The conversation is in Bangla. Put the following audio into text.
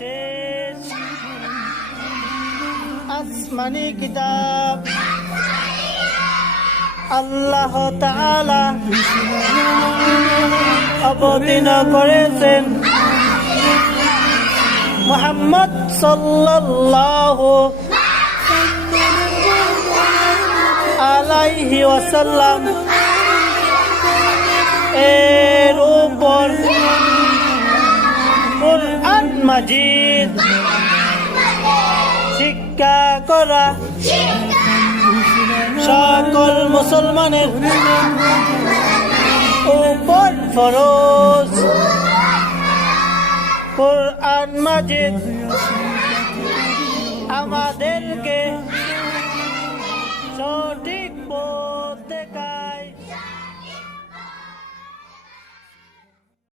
শেষ আসমানি কিতাব আল্লাহ তাআলা অবতীর্ণ করেছেন মুহাম্মদ সাল্লাল্লাহু আলাইহি ওয়াসাল্লাম এর উপর কুরআন মাজিদ শিক্ষা করা সকল মুসলমানের উপর ফরজ। কুরআন মাজিদ আমাদেরকে সঠিক পথ দেখায়।